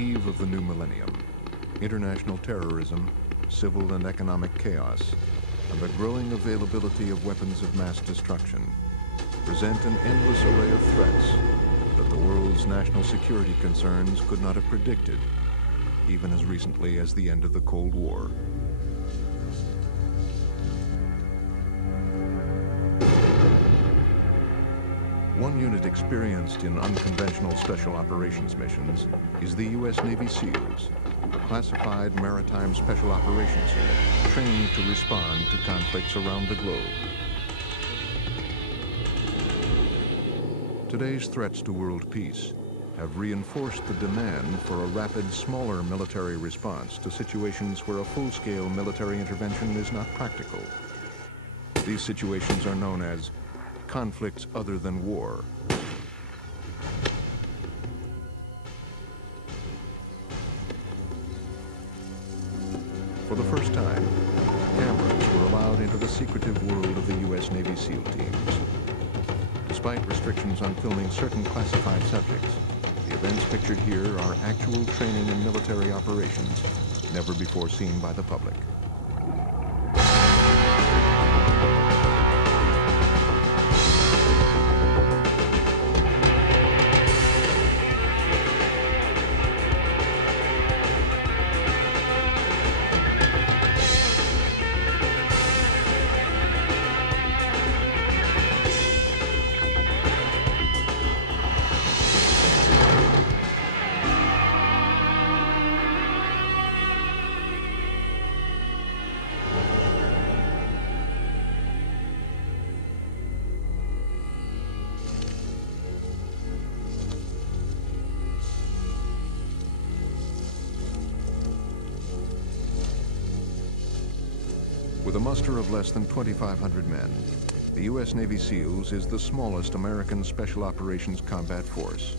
eve of the new millennium, international terrorism, civil and economic chaos, and the growing availability of weapons of mass destruction present an endless array of threats that the world's national security concerns could not have predicted, even as recently as the end of the Cold War. One unit experienced in unconventional special operations missions is the U.S. Navy SEALs, a classified maritime special operations unit trained to respond to conflicts around the globe. Today's threats to world peace have reinforced the demand for a rapid, smaller military response to situations where a full-scale military intervention is not practical. These situations are known as conflicts other than war. For the first time, cameras were allowed into the secretive world of the U.S. Navy SEAL teams. Despite restrictions on filming certain classified subjects, the events pictured here are actual training and military operations never before seen by the public. With a muster of less than 2,500 men, the U.S. Navy SEALs is the smallest American Special Operations combat force.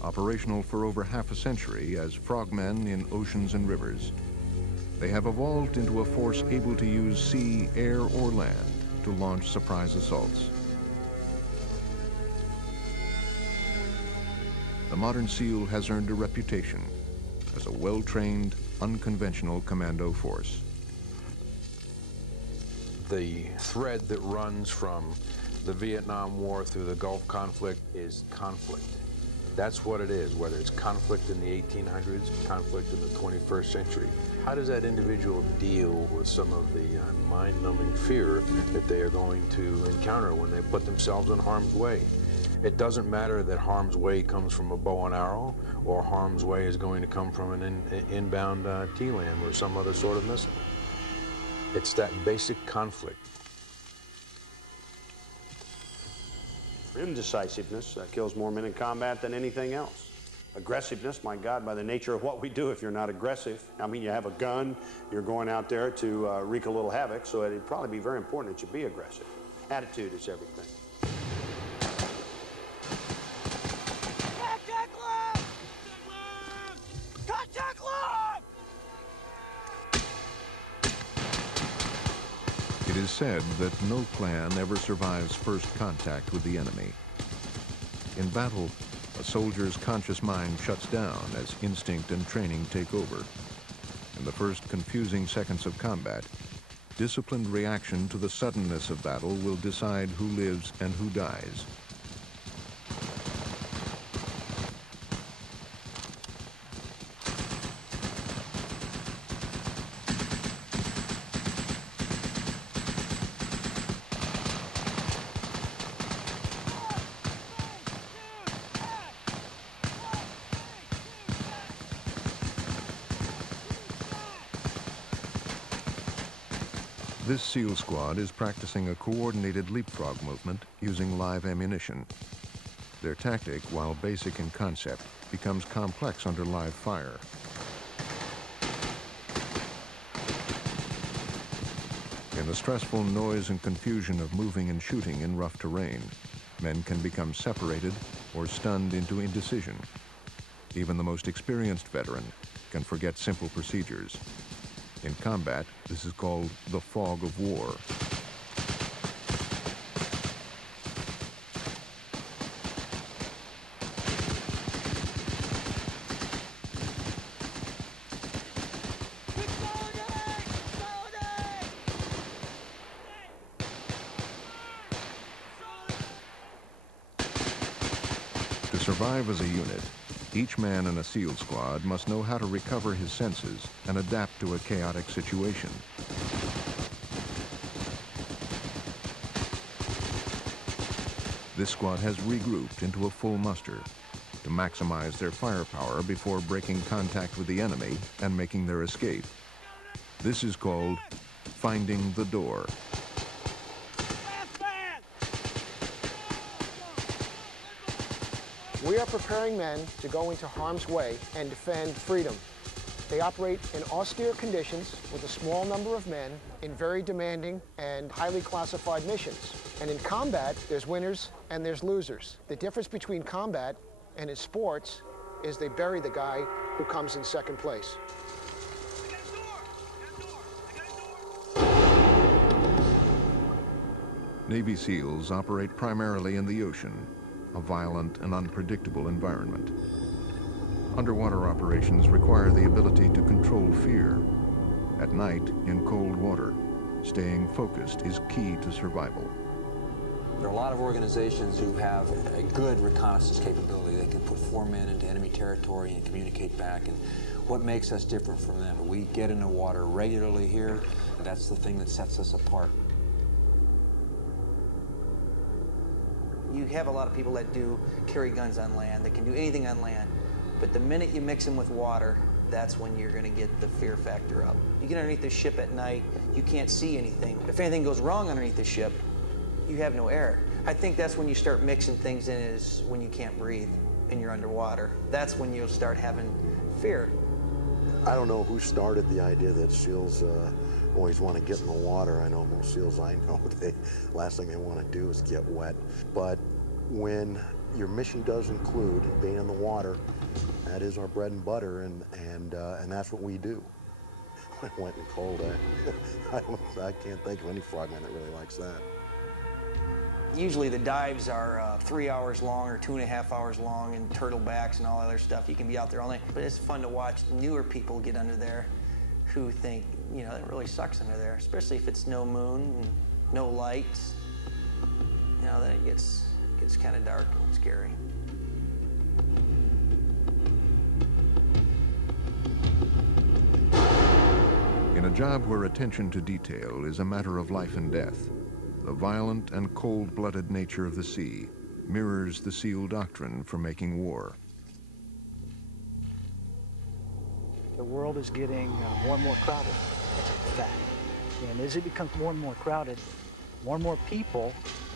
Operational for over half a century as frogmen in oceans and rivers, they have evolved into a force able to use sea, air, or land to launch surprise assaults. The modern SEAL has earned a reputation as a well-trained, unconventional commando force. The thread that runs from the Vietnam War through the Gulf conflict is conflict. That's what it is, whether it's conflict in the 1800s, conflict in the 21st century. How does that individual deal with some of the mind-numbing fear that they are going to encounter when they put themselves in harm's way? It doesn't matter that harm's way comes from a bow and arrow, or harm's way is going to come from an inbound TLAM or some other sort of missile. It's that basic conflict. Indecisiveness kills more men in combat than anything else. Aggressiveness, my God, by the nature of what we do, if you're not aggressive, I mean, you have a gun, you're going out there to wreak a little havoc, so it'd probably be very important that you be aggressive. Attitude is everything. It is said that no plan ever survives first contact with the enemy. In battle, a soldier's conscious mind shuts down as instinct and training take over. In the first confusing seconds of combat, disciplined reaction to the suddenness of battle will decide who lives and who dies. This SEAL squad is practicing a coordinated leapfrog movement using live ammunition. Their tactic, while basic in concept, becomes complex under live fire. In the stressful noise and confusion of moving and shooting in rough terrain, men can become separated or stunned into indecision. Even the most experienced veteran can forget simple procedures. In combat, this is called the fog of war. survive as a unit, each man in a SEAL squad must know how to recover his senses and adapt to a chaotic situation. This squad has regrouped into a full muster to maximize their firepower before breaking contact with the enemy and making their escape. This is called finding the door. We are preparing men to go into harm's way and defend freedom. They operate in austere conditions with a small number of men in very demanding and highly classified missions. And in combat, there's winners and there's losers. The difference between combat and in sports is they bury the guy who comes in second place. Navy SEALs operate primarily in the ocean, a violent and unpredictable environment. Underwater operations require the ability to control fear. At night, in cold water, staying focused is key to survival. There are a lot of organizations who have a good reconnaissance capability. They can put 4 men into enemy territory and communicate back. And what makes us different from them? We get in the water regularly here. That's the thing that sets us apart. You have a lot of people that do carry guns on land, that can do anything on land. But the minute you mix them with water, that's when you're going to get the fear factor up. You get underneath the ship at night, you can't see anything. If anything goes wrong underneath the ship, you have no air. I think that's when you start mixing things in, is when you can't breathe and you're underwater. That's when you'll start having fear. I don't know who started the idea that SEALs always want to get in the water. I know most SEALs I know, last thing they want to do is get wet. But when your mission does include being in the water, that is our bread and butter, and that's what we do. When it went in cold, I can't think of any frogman that really likes that. Usually the dives are 3 hours long or 2.5 hours long, and turtlebacks and all other stuff. You can be out there all night, but it's fun to watch newer people get under there who think, you know, it really sucks under there, especially if it's no moon and no lights. You know, then it gets kind of dark and scary. In a job where attention to detail is a matter of life and death, the violent and cold-blooded nature of the sea mirrors the SEAL doctrine for making war. The world is getting more and more crowded. That's a fact. And as it becomes more and more crowded, more and more people,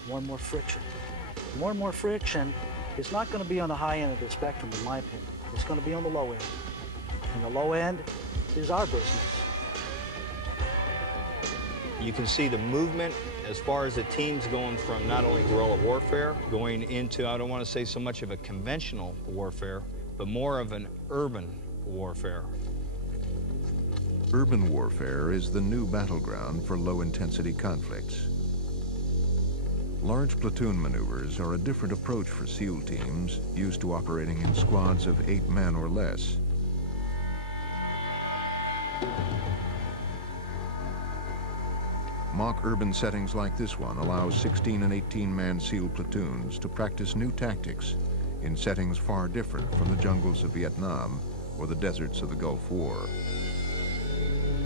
more and more friction. More and more friction is not going to be on the high end of the spectrum, in my opinion. It's going to be on the low end. And the low end is our business. You can see the movement as far as the teams going from not only guerrilla warfare, going into, I don't want to say so much of a conventional warfare, but more of an urban warfare. Urban warfare is the new battleground for low-intensity conflicts. Large platoon maneuvers are a different approach for SEAL teams used to operating in squads of 8 men or less. Mock urban settings like this one allow 16 and 18-man SEAL platoons to practice new tactics in settings far different from the jungles of Vietnam or the deserts of the Gulf War.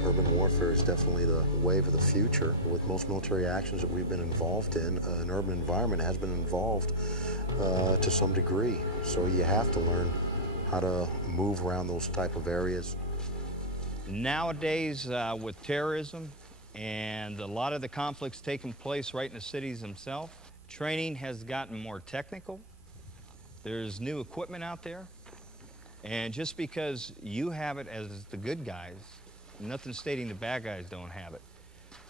Urban warfare is definitely the wave of the future. With most military actions that we've been involved in, an urban environment has been involved to some degree. So you have to learn how to move around those type of areas. Nowadays, with terrorism and a lot of the conflicts taking place right in the cities themselves, training has gotten more technical. There's new equipment out there. And just because you have it as the good guys, nothing stating the bad guys don't have it.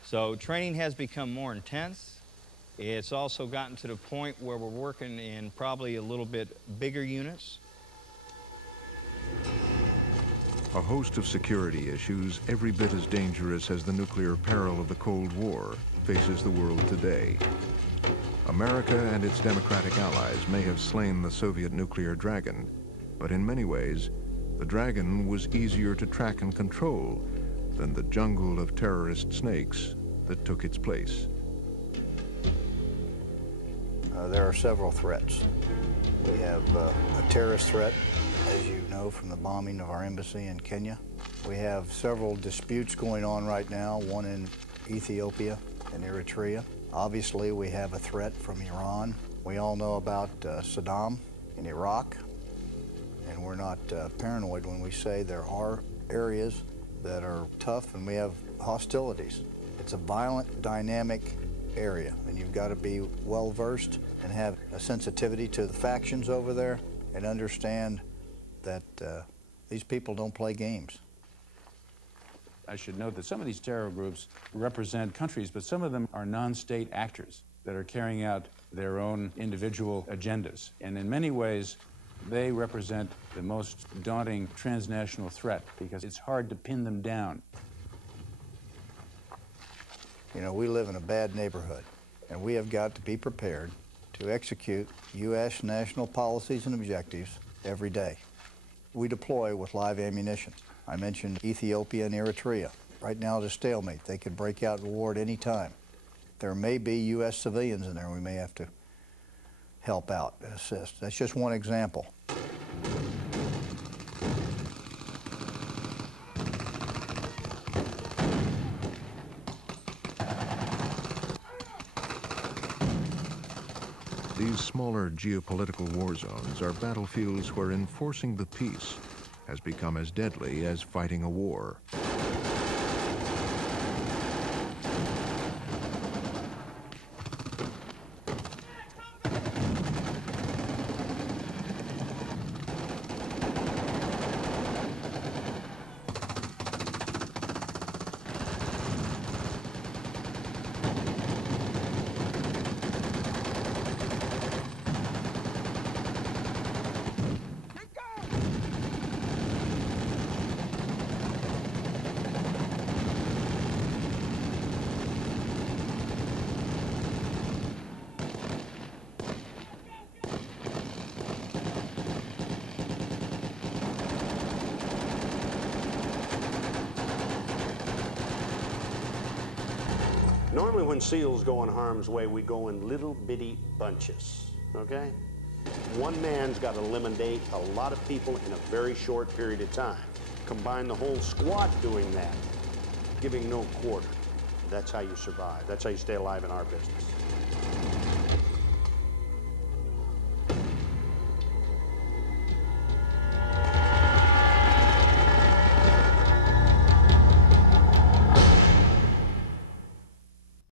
So training has become more intense. It's also gotten to the point where we're working in probably a little bit bigger units. A host of security issues every bit as dangerous as the nuclear peril of the Cold War faces the world today. America and its democratic allies may have slain the Soviet nuclear dragon, but in many ways, the dragon was easier to track and control than the jungle of terrorist snakes that took its place. There are several threats. We have a terrorist threat, as you know, from the bombing of our embassy in Kenya. We have several disputes going on right now, one in Ethiopia and Eritrea. Obviously, we have a threat from Iran. We all know about Saddam in Iraq, and we're not paranoid when we say there are areas that are tough and we have hostilities. It's a violent, dynamic area, and you've got to be well-versed and have a sensitivity to the factions over there and understand that these people don't play games. I should note that some of these terror groups represent countries, but some of them are non-state actors that are carrying out their own individual agendas. And in many ways, they represent the most daunting transnational threat because it's hard to pin them down. You know, we live in a bad neighborhood, and we have got to be prepared to execute U.S. national policies and objectives every day. We deploy with live ammunition. I mentioned Ethiopia and Eritrea. Right now, it's a stalemate. They could break out in war at any time. There may be U.S. civilians in there we may have to help out and assist. That's just one example. These smaller geopolitical war zones are battlefields where enforcing the peace has become as deadly as fighting a war. Normally when SEALs go in harm's way, we go in little bitty bunches, okay? One man's got to eliminate a lot of people in a very short period of time. Combine the whole squad doing that, giving no quarter. That's how you survive. That's how you stay alive in our business.